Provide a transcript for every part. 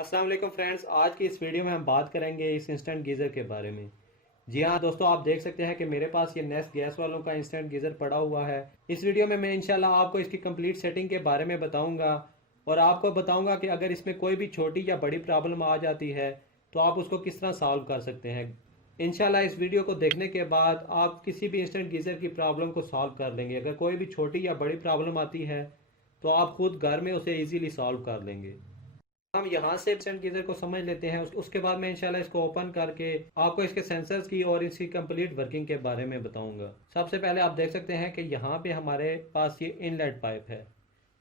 अस्सलाम वालेकुम फ्रेंड्स, आज की इस वीडियो में हम बात करेंगे इस इंस्टेंट गीज़र के बारे में। जी हाँ दोस्तों, आप देख सकते हैं कि मेरे पास ये नेस्ट गैस वालों का इंस्टेंट गीज़र पड़ा हुआ है। इस वीडियो में मैं इंशाल्लाह आपको इसकी कंप्लीट सेटिंग के बारे में बताऊंगा और आपको बताऊंगा कि अगर इसमें कोई भी छोटी या बड़ी प्रॉब्लम आ जाती है तो आप उसको किस तरह सॉल्व कर सकते हैं। इंशाल्लाह इस वीडियो को देखने के बाद आप किसी भी इंस्टेंट गीज़र की प्रॉब्लम को सॉल्व कर लेंगे। अगर कोई भी छोटी या बड़ी प्रॉब्लम आती है तो आप खुद घर में उसे ईजीली सॉल्व कर लेंगे। हम यहाँ से इंस्टेंट गीजर को समझ लेते हैं, उसके बाद मैं इंशाल्लाह इसको ओपन करके आपको इसके सेंसर्स की और इसकी कंप्लीट वर्किंग के बारे में बताऊंगा। सबसे पहले आप देख सकते हैं कि यहाँ पे हमारे पास ये इनलेट पाइप है।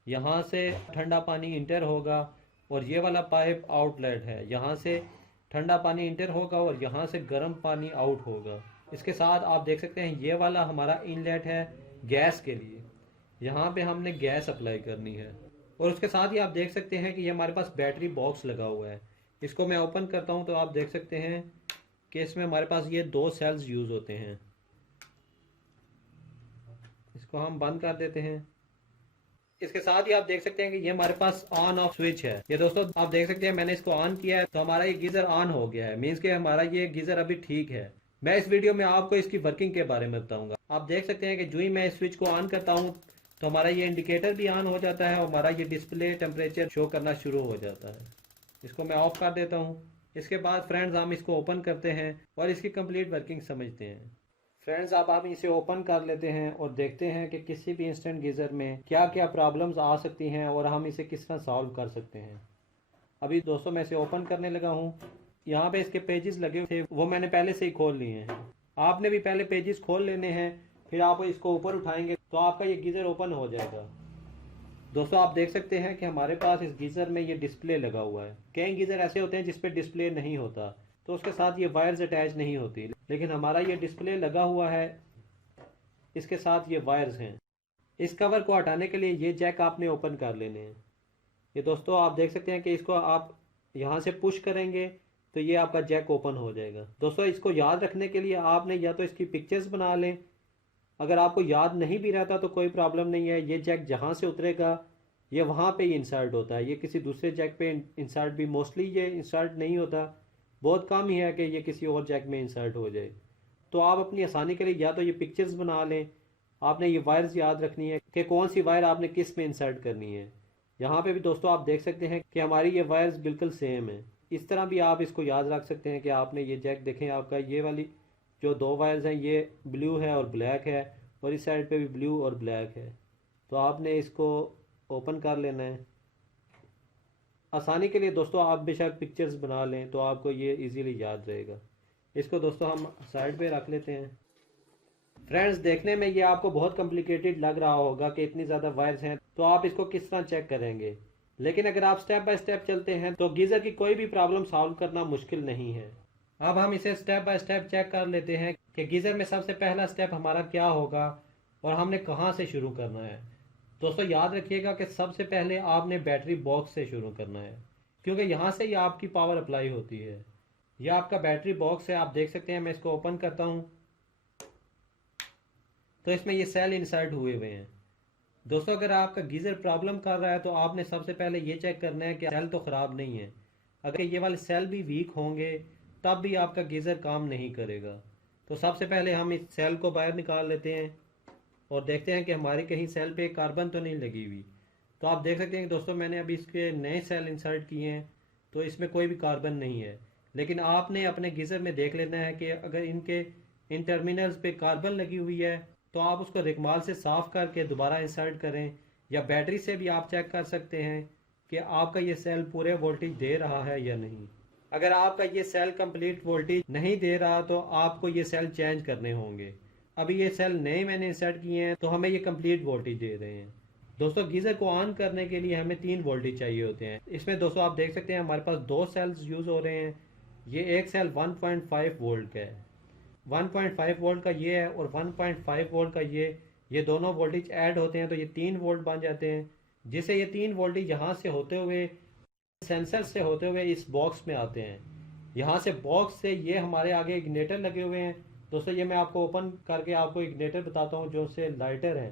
यहाँ से ठंडा पानी इंटर होगा और ये वाला पाइप आउटलेट है। यहाँ से ठंडा पानी इंटर होगा और यहाँ से गर्म पानी आउट होगा। इसके साथ आप देख सकते हैं ये वाला हमारा इनलेट है गैस के लिए। यहाँ पे हमने गैस अप्लाई करनी है और उसके साथ ही आप देख सकते हैं कि ये हमारे पास बैटरी बॉक्स लगा हुआ है। इसको मैं ओपन करता हूँ तो आप देख सकते हैं कि इसमें हमारे पास ये दो सेल्स यूज़ होते हैं। इसको हम बंद कर देते हैं। इसके साथ ही आप देख सकते हैं कि ये हमारे पास ऑन ऑफ स्विच है। ये दोस्तों आप देख सकते हैं मैंने इसको ऑन किया है तो हमारा ये गीज़र ऑन हो गया है, मीन्स कि हमारा ये गीज़र अभी ठीक है। मैं इस वीडियो में आपको इसकी वर्किंग के बारे में बताऊंगा। आप देख सकते हैं कि जो ही मैं इस स्विच को ऑन करता हूँ तो हमारा ये इंडिकेटर भी ऑन हो जाता है और हमारा ये डिस्प्ले टेम्परेचर शो करना शुरू हो जाता है। इसको मैं ऑफ कर देता हूँ। इसके बाद फ्रेंड्स हम इसको ओपन करते हैं और इसकी कंप्लीट वर्किंग समझते हैं। फ्रेंड्स अब हम इसे ओपन कर लेते हैं और देखते हैं कि किसी भी इंस्टेंट गीज़र में क्या क्या प्रॉब्लम्स आ सकती हैं और हम इसे किस तरह सॉल्व कर सकते हैं। अभी दोस्तों मैं इसे ओपन करने लगा हूँ। यहाँ पे इसके पेजेस लगे थे वो मैंने पहले से ही खोल लिए हैं। आपने भी पहले पेजेस खोल लेने हैं, फिर आप इसको ऊपर उठाएंगे तो आपका ये गीज़र ओपन हो जाएगा। दोस्तों आप देख सकते हैं कि हमारे पास इस गीज़र में ये डिस्प्ले लगा हुआ है। कई गीज़र ऐसे होते हैं जिसपे डिस्प्ले नहीं होता तो उसके साथ ये वायर्स अटैच नहीं होती, लेकिन हमारा ये डिस्प्ले लगा हुआ है, इसके साथ ये वायर्स हैं। इस कवर को हटाने के लिए ये जैक आपने ओपन कर लेने हैं। ये दोस्तों आप देख सकते हैं कि इसको आप यहाँ से पुश करेंगे तो ये आपका जैक ओपन हो जाएगा। दोस्तों इसको याद रखने के लिए आपने या तो इसकी पिक्चर्स बना लें, अगर आपको याद नहीं भी रहता तो कोई प्रॉब्लम नहीं है। ये जैक जहाँ से उतरेगा ये वहाँ पे ही इंसर्ट होता है, ये किसी दूसरे जैक पे इंसर्ट भी मोस्टली ये इंसर्ट नहीं होता। बहुत कम ही है कि ये किसी और जैक में इंसर्ट हो जाए। तो आप अपनी आसानी के लिए या तो ये पिक्चर्स बना लें, आपने ये वायर्स याद रखनी है कि कौन सी वायर आपने किस में इंसर्ट करनी है। यहाँ पे भी दोस्तों आप देख सकते हैं कि हमारी ये वायर्स बिल्कुल सेम है। इस तरह भी आप इसको याद रख सकते हैं कि आपने ये जैक देखें, आपका ये वाली जो दो वायर्स हैं ये ब्लू है और ब्लैक है और इस साइड पे भी ब्लू और ब्लैक है। तो आपने इसको ओपन कर लेना है। आसानी के लिए दोस्तों आप बेशक पिक्चर्स बना लें तो आपको ये इजीली याद रहेगा। इसको दोस्तों हम साइड पे रख लेते हैं। फ्रेंड्स देखने में ये आपको बहुत कॉम्प्लिकेटेड लग रहा होगा कि इतनी ज़्यादा वायर्स हैं तो आप इसको किस तरह चेक करेंगे, लेकिन अगर आप स्टेप बाय स्टेप चलते हैं तो गीज़र की कोई भी प्रॉब्लम सॉल्व करना मुश्किल नहीं है। अब हम इसे स्टेप बाय स्टेप चेक कर लेते हैं कि गीज़र में सबसे पहला स्टेप हमारा क्या होगा और हमने कहाँ से शुरू करना है। दोस्तों याद रखिएगा कि सबसे पहले आपने बैटरी बॉक्स से शुरू करना है, क्योंकि यहाँ से ही आपकी पावर अप्लाई होती है। यह आपका बैटरी बॉक्स है, आप देख सकते हैं। मैं इसको ओपन करता हूँ तो इसमें ये सेल इंसर्ट हुए हुए हैं। दोस्तों अगर आपका गीज़र प्रॉब्लम कर रहा है तो आपने सबसे पहले ये चेक करना है कि सेल तो ख़राब नहीं है। अगर ये वाले सेल भी वीक होंगे तब भी आपका गीज़र काम नहीं करेगा। तो सबसे पहले हम इस सेल को बाहर निकाल लेते हैं और देखते हैं कि हमारी कहीं सेल पे कार्बन तो नहीं लगी हुई। तो आप देख सकते हैं कि दोस्तों मैंने अभी इसके नए सेल इंसर्ट किए हैं तो इसमें कोई भी कार्बन नहीं है, लेकिन आपने अपने गीज़र में देख लेना है कि अगर इनके इन टर्मिनल्स पे कार्बन लगी हुई है तो आप उसको रिकमाल से साफ़ करके दोबारा इंसर्ट करें, या बैटरी से भी आप चेक कर सकते हैं कि आपका ये सेल पूरे वोल्टेज दे रहा है या नहीं। अगर आपका ये सेल कंप्लीट वोल्टेज नहीं दे रहा तो आपको ये सेल चेंज करने होंगे। अभी ये सेल नए मैंने इंसर्ट किए हैं तो हमें ये कंप्लीट वोल्टेज दे रहे हैं। दोस्तों गीज़र को ऑन करने के लिए हमें 3 वोल्टेज चाहिए होते हैं। इसमें दोस्तों आप देख सकते हैं हमारे पास दो सेल्स यूज़ हो रहे हैं। ये एक सेल 1.5 वोल्ट का है, 1.5 वोल्ट का ये है और 1.5 वोल्ट का ये दोनों वोल्टेज ऐड होते हैं तो ये 3 वोल्ट बन जाते हैं, जिसे ये 3 वोल्टेज यहाँ से होते हुए सेंसर से होते हुए इस बॉक्स में आते हैं। यहाँ से बॉक्स से ये हमारे आगे इग्नेटर लगे हुए हैं। दोस्तों ये मैं आपको ओपन करके आपको इग्नेटर बताता हूँ जो से लाइटर है।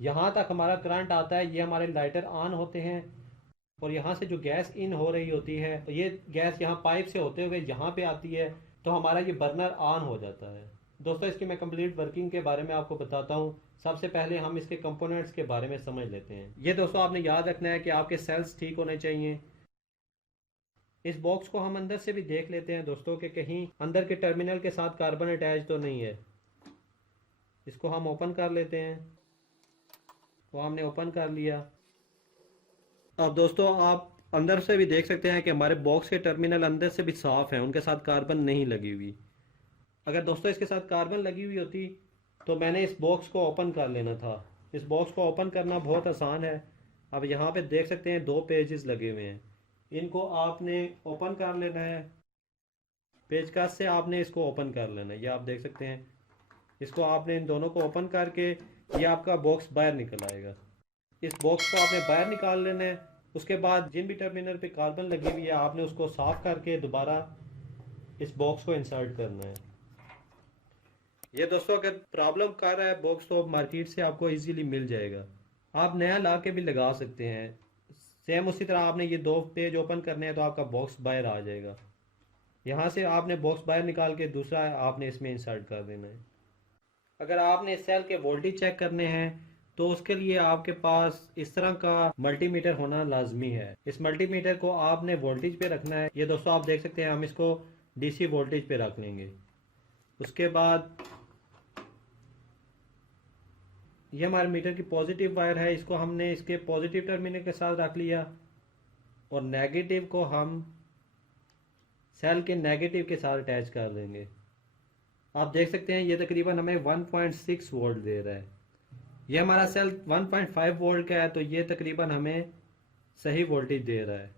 यहाँ तक हमारा करंट आता है, ये हमारे लाइटर ऑन होते हैं और यहाँ से जो गैस इन हो रही होती है, तो ये गैस यहाँ पाइप से होते हुए यहाँ पे आती है, तो हमारा ये बर्नर ऑन हो जाता है। दोस्तों इसकी मैं कंप्लीट वर्किंग के बारे में आपको बताता हूँ। सबसे पहले हम इसके कंपोनेंट्स के बारे में समझ लेते हैं। ये दोस्तों आपने याद रखना है कि आपके सेल्स ठीक होने चाहिए। इस बॉक्स को हम अंदर से भी देख लेते हैं दोस्तों कि कहीं अंदर के टर्मिनल के साथ कार्बन अटैच तो नहीं है। इसको हम ओपन कर लेते हैं। तो हमने ओपन कर लिया। अब दोस्तों आप अंदर से भी देख सकते हैं कि हमारे बॉक्स के टर्मिनल अंदर से भी साफ हैं, उनके साथ कार्बन नहीं लगी हुई। अगर दोस्तों इसके साथ कार्बन लगी हुई होती तो मैंने इस बॉक्स को ओपन कर लेना था। इस बॉक्स को ओपन करना बहुत आसान है। अब यहाँ पे देख सकते हैं 2 पेजेस लगे हुए हैं, इनको आपने ओपन कर लेना है। पेचकस से आपने इसको ओपन कर लेना है। ये आप देख सकते हैं, इसको आपने इन दोनों को ओपन करके ये आपका बॉक्स बाहर निकल आएगा। इस बॉक्स को आपने बाहर निकाल लेना है। उसके बाद जिन भी टर्मिनल पे कार्बन लगी हुई है आपने उसको साफ करके दोबारा इस बॉक्स को इंसर्ट करना है। ये दोस्तों अगर प्रॉब्लम कर रहा है बॉक्स तो मार्केट से आपको इजीली मिल जाएगा, आप नया ला के भी लगा सकते हैं। सेम उसी तरह आपने ये 2 पेज ओपन करने हैं तो आपका बॉक्स बाहर आ जाएगा। यहाँ से आपने बॉक्स बाहर निकाल के दूसरा आपने इसमें इंसर्ट कर देना है। अगर आपने सेल के वोल्टेज चेक करने हैं तो उसके लिए आपके पास इस तरह का मल्टीमीटर होना लाजमी है। इस मल्टीमीटर को आपने वोल्टेज पे रखना है। ये दोस्तों आप देख सकते हैं, हम इसको डीसी वोल्टेज पे रख लेंगे। उसके बाद ये हमारे मीटर की पॉजिटिव वायर है, इसको हमने इसके पॉजिटिव टर्मिनल के साथ रख लिया और नेगेटिव को हम सेल के नेगेटिव के साथ अटैच कर देंगे। आप देख सकते हैं ये तकरीबन हमें 1.6 वोल्ट दे रहा है। ये हमारा सेल 1.5 वोल्ट का है, तो ये तकरीबन हमें सही वोल्टेज दे रहा है,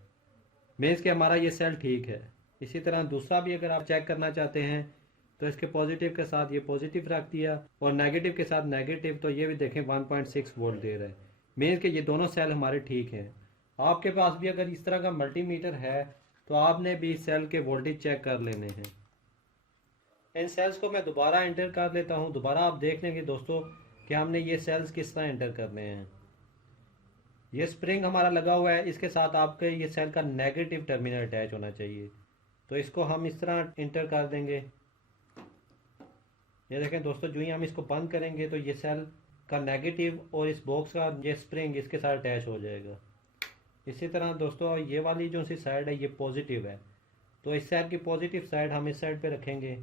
मीन्स कि हमारा ये सेल ठीक है। इसी तरह दूसरा भी अगर आप चेक करना चाहते हैं तो इसके पॉजिटिव के साथ ये पॉजिटिव रख दिया और नेगेटिव के साथ नेगेटिव, तो ये भी देखें 1.6 वोल्ट दे रहा है, मीन्स कि ये दोनों सेल हमारे ठीक हैं। आपके पास भी अगर इस तरह का मल्टीमीटर है तो आपने भी सेल के वोल्टेज चेक कर लेने हैं। इन सेल्स को मैं दोबारा एंटर कर लेता हूँ। दोबारा आप देख लेंगे दोस्तों कि हमने ये सेल्स किस तरह एंटर करने हैं। ये स्प्रिंग हमारा लगा हुआ है, इसके साथ आपके ये सेल का नेगेटिव टर्मिनल अटैच होना चाहिए, तो इसको हम इस तरह एंटर कर देंगे। ये देखें दोस्तों, जो ही हम इसको बंद करेंगे तो ये सेल का नेगेटिव और इस बॉक्स का ये स्प्रिंग इसके साथ अटैच हो जाएगा। इसी तरह दोस्तों ये वाली जो सी साइड है ये पॉजिटिव है, तो इस साइड की पॉजिटिव साइड हम इस साइड पे रखेंगे।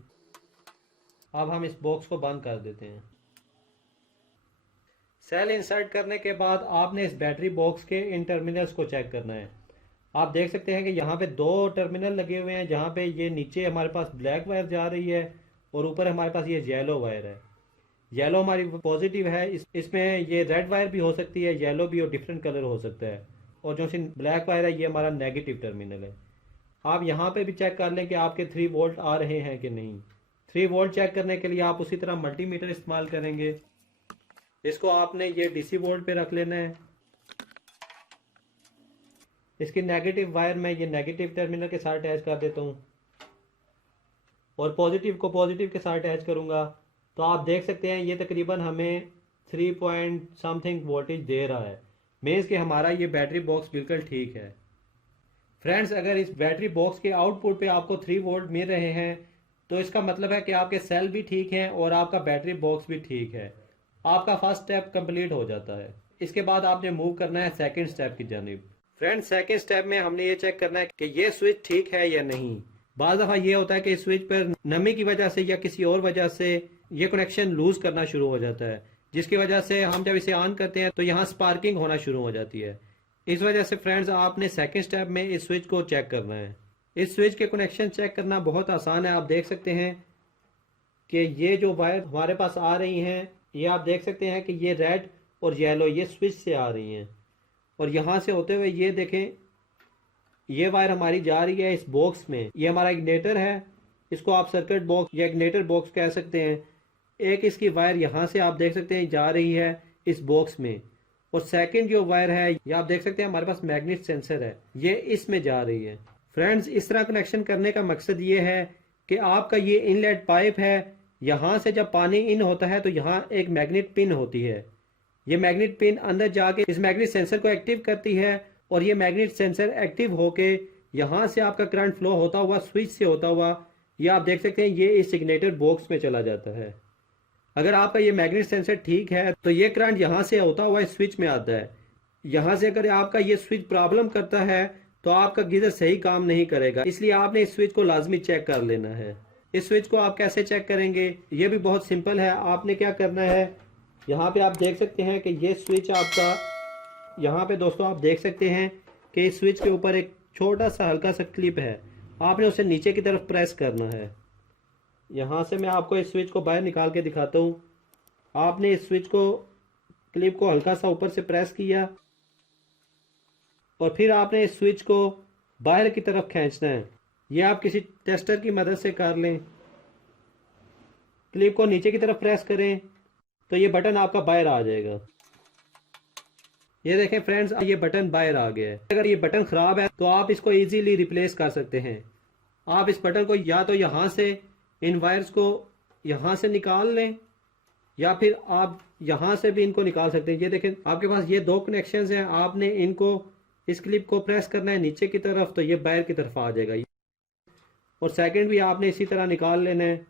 अब हम इस बॉक्स को बंद कर देते हैं। सेल इंसर्ट करने के बाद आपने इस बैटरी बॉक्स के इन टर्मिनल्स को चेक करना है। आप देख सकते हैं कि यहाँ पे 2 टर्मिनल लगे हुए हैं, जहाँ पे ये नीचे हमारे पास ब्लैक वायर जा रही है और ऊपर हमारे पास ये येलो वायर है। येलो हमारी पॉजिटिव है, इसमें ये रेड वायर भी हो सकती है, येलो भी और डिफरेंट कलर हो सकता है, और जो सी ब्लैक वायर है ये हमारा नेगेटिव टर्मिनल है। आप यहाँ पे भी चेक कर लें कि आपके 3 वोल्ट आ रहे हैं कि नहीं। 3 वोल्ट चेक करने के लिए आप उसी तरह मल्टीमीटर इस्तेमाल करेंगे। इसको आपने ये डीसी वोल्ट पे रख लेना है। इसकी नेगेटिव वायर में ये नेगेटिव टर्मिनल के साथ अटैच कर देता हूँ और पॉजिटिव को पॉजिटिव के साथ अटैच करूँगा, तो आप देख सकते हैं ये तकरीबन हमें 3 पॉइंट समथिंग वोल्टेज दे रहा है, मीन्स कि हमारा ये बैटरी बॉक्स बिल्कुल ठीक है। फ्रेंड्स, अगर इस बैटरी बॉक्स के आउटपुट पे आपको 3 वोल्ट मिल रहे हैं तो इसका मतलब है कि आपके सेल भी ठीक हैं और आपका बैटरी बॉक्स भी ठीक है। आपका फर्स्ट स्टेप कंप्लीट हो जाता है। इसके बाद आपने मूव करना है सेकंड स्टेप की जानिब। फ्रेंड्स, सेकंड स्टेप में हमने ये चेक करना है कि ये स्विच ठीक है या नहीं। बाज़ दफ़ा ये होता है कि स्विच पर नमी की वजह से या किसी और वजह से ये कनेक्शन लूज करना शुरू हो जाता है, जिसकी वजह से हम जब इसे ऑन करते हैं तो यहाँ स्पार्किंग होना शुरू हो जाती है। इस वजह से फ्रेंड्स आपने सेकंड स्टेप में इस स्विच को चेक करना है। इस स्विच के कनेक्शन चेक करना बहुत आसान है। आप देख सकते हैं कि ये जो वायर हमारे पास आ रही हैं, ये आप देख सकते हैं कि ये रेड और येलो ये स्विच से आ रही हैं, और यहाँ से होते हुए ये देखें ये वायर हमारी जा रही है इस बॉक्स में। ये हमारा इग्निटर है, इसको आप सर्किट बॉक्स या इग्निटर बॉक्स कह सकते हैं। एक इसकी वायर यहाँ से आप देख सकते हैं जा रही है इस बॉक्स में, और सेकंड जो वायर है ये आप देख सकते हैं हमारे पास मैग्नेट सेंसर है, ये इसमें जा रही है। फ्रेंड्स, इस तरह कनेक्शन करने का मकसद ये है कि आपका ये इनलेट पाइप है, यहाँ से जब पानी इन होता है तो यहाँ एक मैग्नेट पिन होती है। ये मैग्नेट पिन अंदर जाके इस मैग्नेट सेंसर को एक्टिव करती है और ये मैग्नेट सेंसर एक्टिव होके यहाँ से आपका करंट फ्लो होता हुआ स्विच से होता हुआ ये आप देख सकते हैं ये इस सिग्नेचर बॉक्स में चला जाता है। अगर आपका ये मैग्नेट सेंसर ठीक है तो ये करंट यहाँ से होता हुआ इस स्विच में आता है। यहाँ से अगर आपका ये स्विच प्रॉब्लम करता है तो आपका गीजर सही काम नहीं करेगा, इसलिए आपने इस स्विच को लाजमी चेक कर लेना है। इस स्विच को आप कैसे चेक करेंगे, ये भी बहुत सिंपल है। आपने क्या करना है, यहाँ पे आप देख सकते हैं कि ये स्विच आपका, यहाँ पे दोस्तों आप देख सकते हैं कि इस स्विच के ऊपर एक छोटा सा हल्का सा क्लिप है, आपने उसे नीचे की तरफ प्रेस करना है। यहाँ से मैं आपको इस स्विच को बाहर निकाल के दिखाता हूँ। आपने इस स्विच को, क्लिप को हल्का सा ऊपर से प्रेस किया और फिर आपने इस स्विच को बाहर की तरफ खींचना है। यह आप किसी टेस्टर की मदद से कर लें। क्लिप को नीचे की तरफ प्रेस करें तो ये बटन आपका बाहर आ जाएगा। ये देखें फ्रेंड्स, ये बटन बाहर आ गया है। अगर ये बटन खराब है तो आप इसको इजीली रिप्लेस कर सकते हैं। आप इस बटन को या तो यहाँ से इन वायर्स को यहाँ से निकाल लें या फिर आप यहाँ से भी इनको निकाल सकते हैं। ये देखें आपके पास ये दो कनेक्शंस हैं, आपने इनको, इस क्लिप को प्रेस करना है नीचे की तरफ तो ये बाहर की तरफ आ जाएगा, और सेकंड भी आपने इसी तरह निकाल लेना है।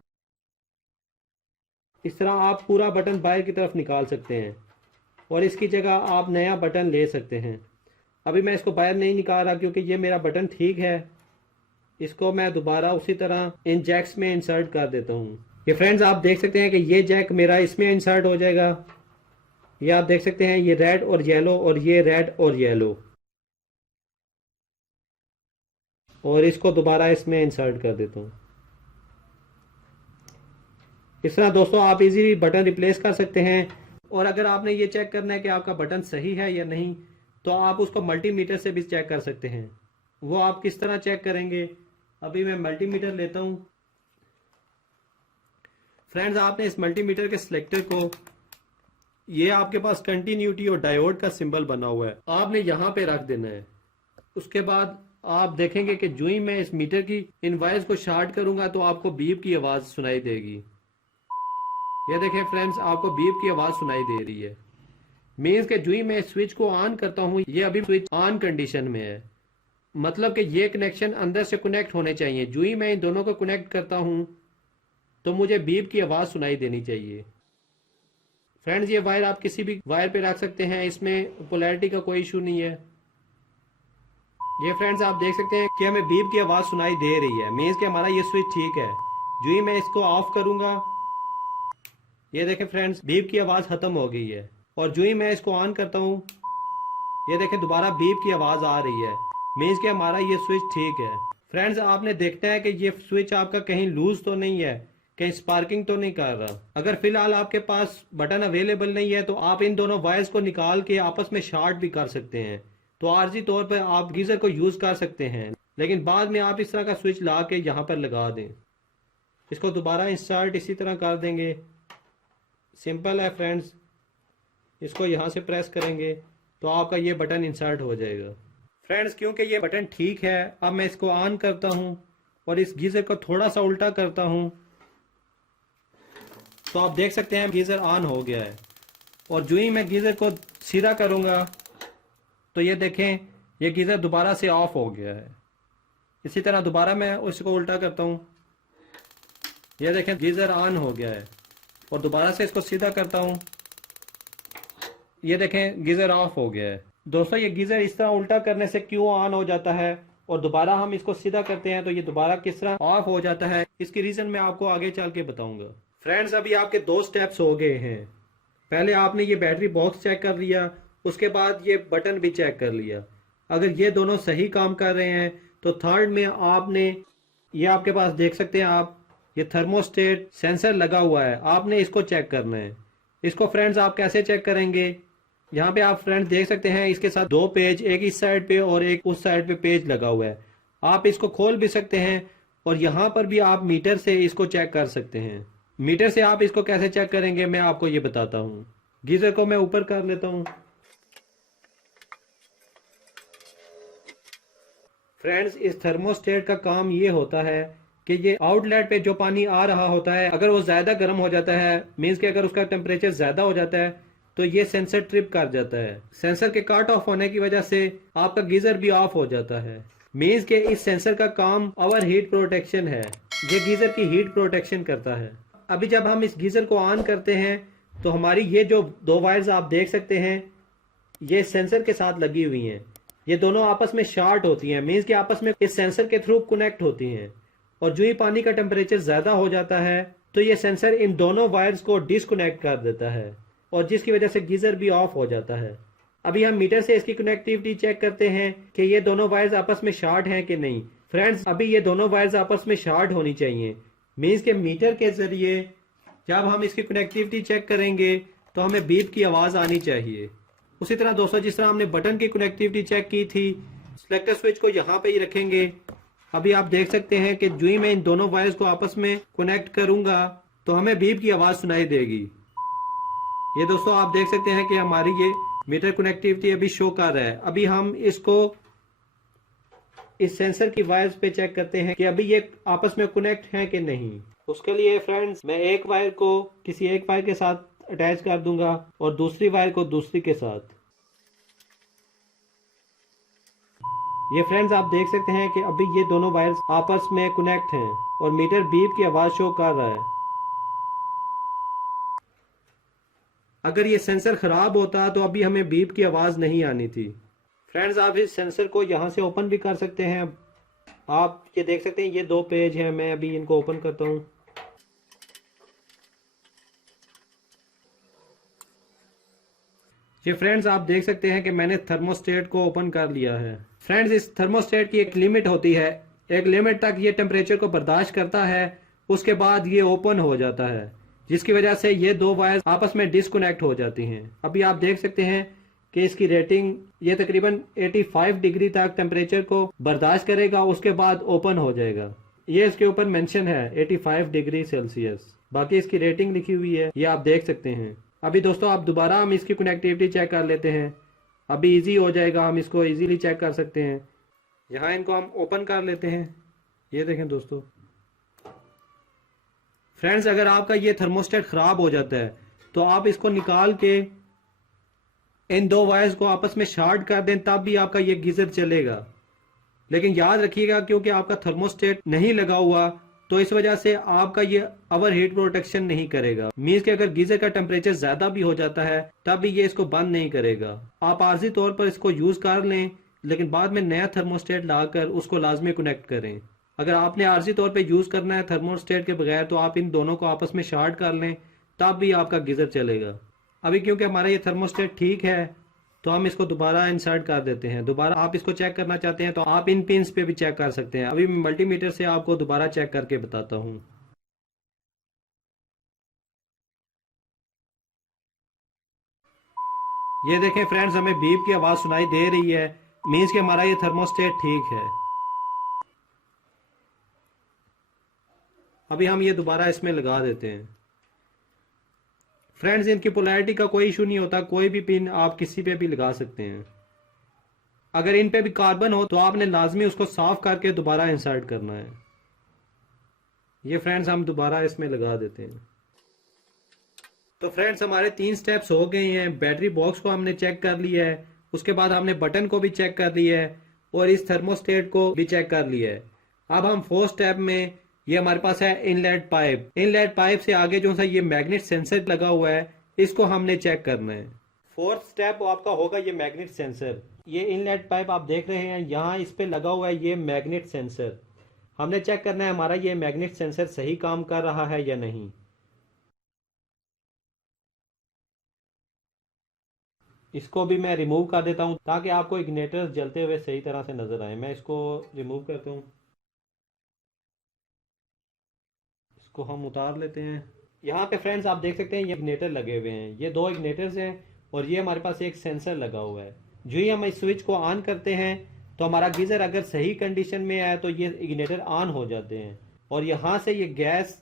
इस तरह आप पूरा बटन बाहर की तरफ निकाल सकते हैं और इसकी जगह आप नया बटन ले सकते हैं। अभी मैं इसको बाहर नहीं निकाल रहा क्योंकि ये मेरा बटन ठीक है। इसको मैं दोबारा उसी तरह इन जैक्स में इंसर्ट कर देता हूँ। ये फ्रेंड्स आप देख सकते हैं कि ये जैक मेरा इसमें इंसर्ट हो जाएगा। ये आप देख सकते हैं ये रेड और येलो और ये रेड और येलो, और इसको दोबारा इसमें इंसर्ट कर देता हूँ। इस तरह दोस्तों आप इजीली बटन रिप्लेस कर सकते हैं। और अगर आपने ये चेक करना है कि आपका बटन सही है या नहीं तो आप उसको मल्टीमीटर से भी चेक कर सकते हैं। वो आप किस तरह चेक करेंगे, अभी मैं मल्टीमीटर लेता हूँ। फ्रेंड्स आपने इस मल्टीमीटर के सिलेक्टर को, ये आपके पास कंटिन्यूटी और डायोड का सिंबल बना हुआ है, आपने यहाँ पे रख देना है। उसके बाद आप देखेंगे कि जो ही मैं इस मीटर की इन वायर्स को शॉर्ट करूंगा तो आपको बीप की आवाज सुनाई देगी। ये देखें फ्रेंड्स, आपको बीप की आवाज सुनाई दे रही है। मीन्स के जो ही मैं स्विच को ऑन करता हूँ ये अभी स्विच ऑन कंडीशन में है, मतलब कि ये कनेक्शन अंदर से कनेक्ट होने चाहिए। जो ही मैं इन दोनों को कनेक्ट करता हूँ तो मुझे बीप की आवाज सुनाई देनी चाहिए। फ्रेंड्स ये वायर आप किसी भी वायर पे रख सकते हैं, इसमें पोलैरिटी का कोई इशू नहीं है। ये फ्रेंड्स आप देख सकते हैं कि हमें बीप की आवाज सुनाई दे रही है, मीन्स कि हमारा ये स्विच ठीक है। जो ही मैं इसको ऑफ करूंगा, ये देखें फ्रेंड्स बीप की आवाज खत्म हो गई है, और जो ही मैं इसको ऑन करता हूँ ये देखें दोबारा बीप की आवाज आ रही है, मीन्स कि हमारा ये स्विच ठीक है। फ्रेंड्स आपने देखना है कि ये स्विच आपका कहीं लूज तो नहीं है, कहीं स्पार्किंग तो नहीं कर रहा। अगर फिलहाल आपके पास बटन अवेलेबल नहीं है तो आप इन दोनों वायर्स को निकाल के आपस में शॉर्ट भी कर सकते हैं, तो आर्जी तौर पर आप गीजर को यूज कर सकते हैं। लेकिन बाद में आप इस तरह का स्विच ला के यहाँ पर लगा दें। इसको दोबारा इंसर्ट इसी तरह कर देंगे, सिंपल है फ्रेंड्स। इसको यहाँ से प्रेस करेंगे तो आपका ये बटन इंसर्ट हो जाएगा। फ्रेंड्स क्योंकि ये बटन ठीक है, अब मैं इसको ऑन करता हूँ और इस गीजर को थोड़ा सा उल्टा करता हूँ तो आप देख सकते हैं गीजर ऑन हो गया है। और जो ही मैं गीजर को सीधा करूँगा तो ये देखें ये गीजर दोबारा से ऑफ हो गया है। इसी तरह दोबारा मैं उसको उल्टा करता हूँ, ये देखें गीजर ऑन हो गया है। और दोबारा से इसको सीधा करता हूँ, ये देखें गीजर ऑफ हो गया है। दोस्तों ये गीजर इस तरह उल्टा करने से क्यों ऑन हो जाता है और दोबारा हम इसको सीधा करते हैं तो ये दोबारा किस तरह ऑफ हो जाता है, इसकी रीजन मैं आपको आगे चल के बताऊंगा। फ्रेंड्स अभी आपके दो स्टेप्स हो गए हैं। पहले आपने ये बैटरी बॉक्स चेक कर लिया, उसके बाद ये बटन भी चेक कर लिया। अगर ये दोनों सही काम कर रहे हैं तो थर्ड में आपने, ये आपके पास देख सकते हैं आप, ये थर्मोस्टेट सेंसर लगा हुआ है, आपने इसको चेक करना है। इसको फ्रेंड्स आप कैसे चेक करेंगे, यहाँ पे आप फ्रेंड्स देख सकते हैं इसके साथ दो पेज, एक इस साइड पे और एक उस साइड पे पेज लगा हुआ है। आप इसको खोल भी सकते हैं और यहाँ पर भी आप मीटर से इसको चेक कर सकते हैं। मीटर से आप इसको कैसे चेक करेंगे मैं आपको ये बताता हूँ। गीजर को मैं ऊपर कर लेता हूँ। फ्रेंड्स इस थर्मोस्टेट का काम ये होता है कि ये आउटलेट पे जो पानी आ रहा होता है अगर वो ज़्यादा गर्म हो जाता है, मीन्स कि अगर उसका टेम्परेचर ज़्यादा हो जाता है तो ये सेंसर ट्रिप कर जाता है। सेंसर के कट ऑफ होने की वजह से आपका गीजर भी ऑफ हो जाता है। मीन्स के इस सेंसर का काम ओवर हीट प्रोटेक्शन है। ये गीजर की हीट प्रोटेक्शन करता है। अभी जब हम इस गीजर को ऑन करते हैं तो हमारी ये जो दो वायर्स आप देख सकते हैं ये सेंसर के साथ लगी हुई हैं। ये दोनों आपस में शॉर्ट होती हैं, मीन्स कि आपस में इस सेंसर के थ्रू कनेक्ट होती हैं। और जो ही पानी का टेम्परेचर ज़्यादा हो जाता है तो ये सेंसर इन दोनों वायर्स को डिसकनेक्ट कर देता है और जिसकी वजह से गीजर भी ऑफ हो जाता है। अभी हम मीटर से इसकी कनेक्टिविटी चेक करते हैं कि ये दोनों वायर्स आपस में शॉर्ट हैं कि नहीं। फ्रेंड्स, अभी ये दोनों वायर्स आपस में शॉर्ट होनी चाहिए। मीन्स के मीटर के जरिए जब हम इसकी कनेक्टिविटी चेक करेंगे तो हमें बीप की आवाज़ आनी चाहिए। उसी तरह दोस्तों, जिस तरह हमने बटन की कनेक्टिविटी चेक की थी, सिलेक्टर स्विच को यहाँ पे ही रखेंगे। अभी आप देख सकते हैं कि जो ही मैं इन दोनों वायर्स को आपस में कनेक्ट करूंगा तो हमें बीप की आवाज़ सुनाई देगी। ये दोस्तों आप देख सकते हैं कि हमारी ये मीटर कनेक्टिविटी अभी शो कर रहा है। अभी हम इसको इस सेंसर की वायर्स पे चेक करते हैं कि अभी ये आपस में कनेक्ट हैं कि नहीं। उसके लिए फ्रेंड्स, मैं एक वायर को किसी एक वायर के साथ अटैच कर दूंगा और दूसरी वायर को दूसरी के साथ। ये फ्रेंड्स आप देख सकते हैं कि अभी ये दोनों वायर्स आपस में कनेक्ट हैं और मीटर बीप की आवाज़ शो कर रहा है। अगर ये सेंसर खराब होता तो अभी हमें बीप की आवाज़ नहीं आनी थी। फ्रेंड्स, आप इस सेंसर को यहाँ से ओपन भी कर सकते हैं। आप ये देख सकते हैं ये दो पेज हैं, मैं अभी इनको ओपन करता हूँ। ये फ्रेंड्स आप देख सकते हैं कि मैंने थर्मोस्टेट को ओपन कर लिया है। फ्रेंड्स, इस थर्मोस्टेट की एक लिमिट होती है, एक लिमिट तक ये टेम्परेचर को बर्दाश्त करता है, उसके बाद ये ओपन हो जाता है, जिसकी वजह से ये दो वायर्स आपस में डिस्कनेक्ट हो जाती हैं। अभी आप देख सकते हैं कि इसकी रेटिंग ये तकरीबन 85 डिग्री तक टेम्परेचर को बर्दाश्त करेगा, उसके बाद ओपन हो जाएगा। ये इसके ऊपर मेंशन है 85 डिग्री सेल्सियस, बाकी इसकी रेटिंग लिखी हुई है, ये आप देख सकते हैं। अभी दोस्तों आप दोबारा हम इसकी कनेक्टिविटी चेक कर लेते हैं। अभी इजी हो जाएगा, हम इसको इजीली चेक कर सकते हैं। यहाँ इनको हम ओपन कर लेते हैं। ये देखें दोस्तों। फ्रेंड्स, अगर आपका ये थर्मोस्टेट ख़राब हो जाता है तो आप इसको निकाल के इन दो वायर्स को आपस में शॉर्ट कर दें, तब भी आपका ये गीज़र चलेगा। लेकिन याद रखिएगा, क्योंकि आपका थर्मोस्टेट नहीं लगा हुआ तो इस वजह से आपका ये ओवर हीट प्रोटेक्शन नहीं करेगा। मीन्स कि अगर गीजर का टेम्परेचर ज्यादा भी हो जाता है तब भी ये इसको बंद नहीं करेगा। आप आर्जी तौर पर इसको यूज कर लें, लेकिन बाद में नया थर्मोस्टेट लाकर उसको लाजमी कनेक्ट करें। अगर आपने आर्जी तौर पर यूज करना है थर्मोस्टेट के बगैर तो आप इन दोनों को आपस में शॉर्ट कर लें, तब भी आपका गीजर चलेगा। अभी क्योंकि हमारा ये थर्मोस्टेट ठीक है तो हम इसको दोबारा इंसर्ट कर देते हैं। दोबारा आप इसको चेक करना चाहते हैं तो आप इन पिंस पे भी चेक कर सकते हैं। अभी मैं मल्टीमीटर से आपको दोबारा चेक करके बताता हूँ। ये देखें फ्रेंड्स, हमें बीप की आवाज़ सुनाई दे रही है, मीन्स कि हमारा ये थर्मोस्टेट ठीक है। अभी हम ये दोबारा इसमें लगा देते हैं। फ्रेंड्स, इनकी पोलैरिटी का कोई इशू नहीं होता, कोई भी पिन आप किसी पे भी लगा सकते हैं। अगर इन पे भी कार्बन हो तो आपने लाजमी उसको साफ करके दोबारा इंसर्ट करना है। ये फ्रेंड्स हम दोबारा इसमें लगा देते हैं। तो फ्रेंड्स, हमारे 3 स्टेप्स हो गए हैं। बैटरी बॉक्स को हमने चेक कर लिया है, उसके बाद हमने बटन को भी चेक कर लिया है और इस थर्मोस्टेट को भी चेक कर लिया है। अब हम 4th स्टेप में, ये हमारे पास है इनलेट पाइप। इनलेट पाइप से आगे जो सा ये मैग्नेट सेंसर लगा हुआ है, इसको हमने चेक करना है। 4th स्टेप आपका होगा ये मैग्नेट सेंसर। ये इनलेट पाइप आप देख रहे हैं, यहाँ इस पे लगा हुआ है ये मैग्नेट सेंसर। हमने चेक करना है हमारा ये मैग्नेट सेंसर सही काम कर रहा है या नहीं। इसको भी मैं रिमूव कर देता हूँ ताकि आपको इग्निटर जलते हुए सही तरह से नजर आए। मैं इसको रिमूव करता हूँ, इसको हम उतार लेते हैं। यहाँ पे फ्रेंड्स आप देख सकते हैं ये इग्निटर लगे हुए हैं, ये 2 इग्निटर्स हैं और ये हमारे पास एक सेंसर लगा हुआ है। जो ही हम इस स्विच को ऑन करते हैं तो हमारा गीजर अगर सही कंडीशन में है तो ये इग्निटर ऑन हो जाते हैं और यहाँ से ये गैस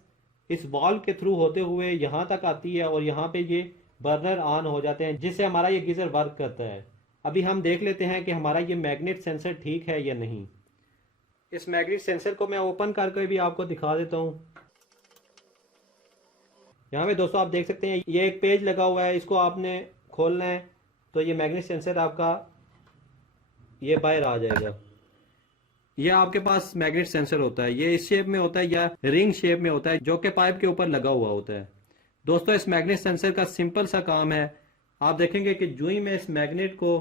इस वाल्व के थ्रू होते हुए यहाँ तक आती है और यहाँ पे ये बर्नर ऑन हो जाते हैं, जिससे हमारा ये गीजर वर्क करता है। अभी हम देख लेते हैं कि हमारा ये मैग्नेट सेंसर ठीक है या नहीं। इस मैग्नेट सेंसर को मैं ओपन करके भी आपको दिखा देता हूँ। यहाँ पे दोस्तों आप देख सकते हैं ये एक पेज लगा हुआ है, इसको आपने खोलना है तो ये मैग्नेट सेंसर आपका ये बाहर आ जाएगा। ये आपके पास मैग्नेट सेंसर होता है, ये इस शेप में होता है या रिंग शेप में होता है जो कि पाइप के ऊपर लगा हुआ होता है। दोस्तों इस मैग्नेट सेंसर का सिंपल सा काम है, आप देखेंगे कि जो ही मैं इस मैग्नेट को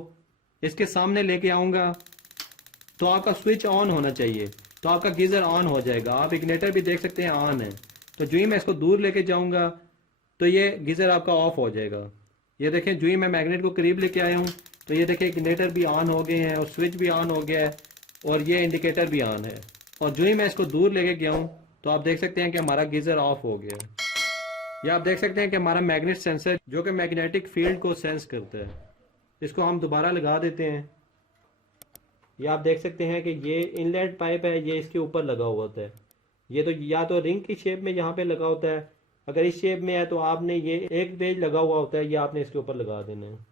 इसके सामने लेके आऊंगा तो आपका स्विच ऑन होना चाहिए, तो आपका गीजर ऑन हो जाएगा। आप इग्निटर भी देख सकते हैं ऑन है, तो जो ही मैं इसको दूर लेके जाऊंगा तो ये गीजर आपका ऑफ हो जाएगा। ये देखें जो ही मैं मैग्नेट को करीब लेके आया हूँ तो ये देखें इग्निटर भी ऑन हो गए हैं और स्विच भी ऑन हो गया है और ये इंडिकेटर भी ऑन है। और जो ही मैं इसको दूर लेके गया हूँ तो आप देख सकते हैं कि हमारा गीजर ऑफ हो गया है। या आप देख सकते हैं कि हमारा मैग्नेट सेंसर जो कि मैग्नेटिक फील्ड को सेंस करता है, इसको हम दोबारा लगा देते हैं। ये आप देख सकते हैं कि ये इनलेट पाइप है, ये इसके ऊपर लगा हुआ होता है। ये तो या तो रिंग की शेप में यहाँ पे लगा होता है, अगर इस शेप में है तो आपने ये एक पेज लगा हुआ होता है, ये आपने इसके ऊपर लगा देना है।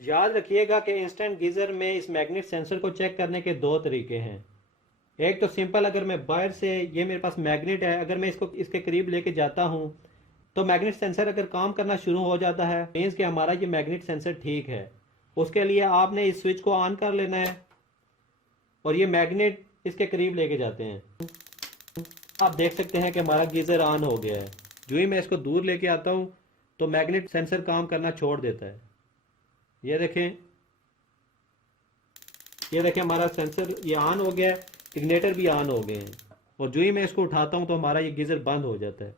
याद रखिएगा कि इंस्टेंट गीजर में इस मैग्नेट सेंसर को चेक करने के दो तरीके हैं। एक तो सिंपल, अगर मैं बाहर से ये मेरे पास मैग्नेट है, अगर मैं इसको इसके करीब लेके जाता हूँ तो मैग्नेट सेंसर अगर काम करना शुरू हो जाता है मीन्स कि हमारा ये मैग्नेट सेंसर ठीक है। उसके लिए आपने इस स्विच को ऑन कर लेना है और ये मैग्नेट इसके करीब लेके जाते हैं। आप देख सकते हैं कि हमारा गीजर ऑन हो गया है। जो ही मैं इसको दूर लेके आता हूँ तो मैग्नेट सेंसर काम करना छोड़ देता है। ये देखें, ये देखें हमारा सेंसर ये ऑन हो गया है, इग्निटर भी ऑन हो गए हैं। और जो ही मैं इसको उठाता हूं तो हमारा ये गीजर बंद हो जाता है,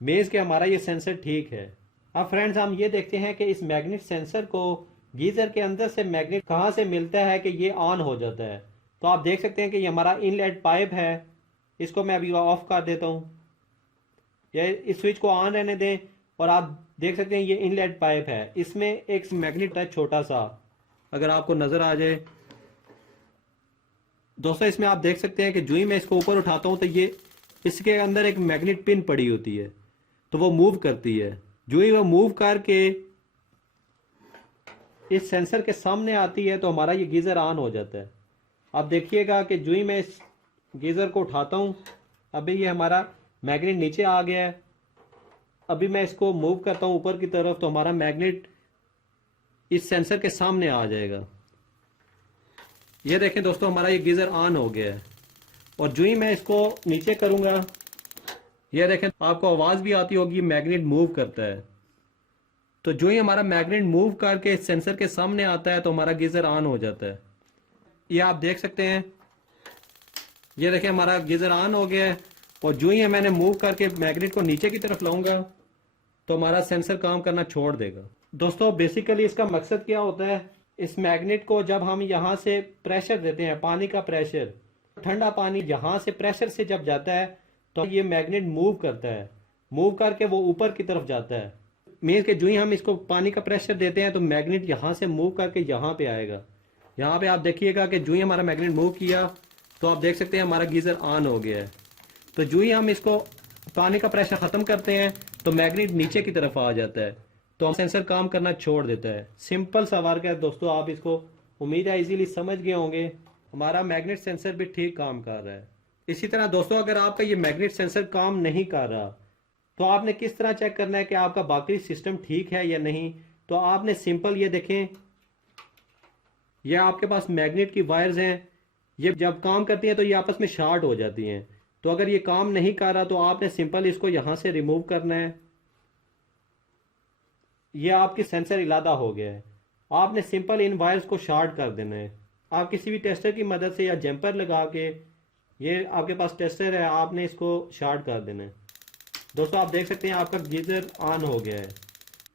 मीन्स कि हमारा ये सेंसर ठीक है। अब फ्रेंड्स हम ये देखते हैं कि इस मैग्नेट सेंसर को गीजर के अंदर से मैग्नेट कहां से मिलता है कि ये ऑन हो जाता है। तो आप देख सकते हैं कि ये हमारा इनलेट पाइप है, इसको मैं अभी ऑफ कर देता हूं। ये इस स्विच को ऑन रहने दें और आप देख सकते हैं ये इनलेट पाइप है, इसमें एक मैग्नेट है छोटा सा, अगर आपको नजर आ जाए दोस्तों। इसमें आप देख सकते हैं कि जो ही मैं इसको ऊपर उठाता हूं तो ये इसके अंदर एक मैग्नेट पिन पड़ी होती है, तो वो मूव करती है। जो ही वो मूव करके इस सेंसर के सामने आती है तो हमारा ये गीजर ऑन हो जाता है। आप देखिएगा कि जो ही मैं इस गीजर को उठाता हूं, अभी ये हमारा मैग्नेट नीचे आ गया है। अभी मैं इसको मूव करता हूं ऊपर की तरफ तो हमारा मैग्नेट इस सेंसर के सामने आ जाएगा। ये देखें दोस्तों हमारा ये गीजर ऑन हो गया है। और जो ही मैं इसको नीचे करूंगा, ये देखें आपको आवाज भी आती होगी, मैग्नेट मूव करता है। तो जो ही हमारा मैग्नेट मूव करके इस सेंसर के सामने आता है तो हमारा गीजर ऑन हो जाता है। ये आप देख सकते हैं, ये देखें हमारा गीजर ऑन हो गया है। और जो ही मैंने मूव करके मैग्नेट को नीचे की तरफ लाऊंगा तो हमारा सेंसर काम करना छोड़ देगा। दोस्तों बेसिकली इसका मकसद क्या होता है, इस मैग्नेट को जब हम यहाँ से प्रेशर देते हैं, पानी का प्रेशर, ठंडा पानी यहाँ से प्रेशर से जब जाता है तो ये मैग्नेट मूव करता है, मूव करके वो ऊपर की तरफ जाता है। मीन्स कि जो ही हम इसको पानी का प्रेशर देते हैं तो मैग्नेट यहाँ से मूव करके यहाँ पे आएगा। यहाँ पे आप देखिएगा कि जो ही हमारा मैग्नेट मूव किया तो आप देख सकते हैं हमारा गीजर ऑन हो गया है। तो जो ही हम इसको पानी का प्रेशर खत्म करते हैं तो मैग्नेट नीचे की तरफ आ जाता है, तो हम सेंसर काम करना छोड़ देता है। सिंपल सा वर्क है दोस्तों, आप इसको उम्मीद है इजीली समझ गए होंगे। हमारा मैग्नेट सेंसर भी ठीक काम कर रहा है। इसी तरह दोस्तों अगर आपका ये मैग्नेट सेंसर काम नहीं कर रहा तो आपने किस तरह चेक करना है कि आपका बाकी सिस्टम ठीक है या नहीं। तो आपने सिंपल ये देखें, ये आपके पास मैग्नेट की वायर्स हैं, ये जब काम करती हैं तो ये आपस में शॉर्ट हो जाती हैं। तो अगर ये काम नहीं कर रहा तो आपने सिंपल इसको यहां से रिमूव करना है। ये आपकी सेंसर इलादा हो गया है। आपने सिंपल इन वायर्स को शॉर्ट कर देना है। आप किसी भी टेस्टर की मदद से या जंपर लगा के, ये आपके पास टेस्टर है, आपने इसको शॉर्ट कर देना है। दोस्तों आप देख सकते हैं आपका गीजर ऑन हो गया है।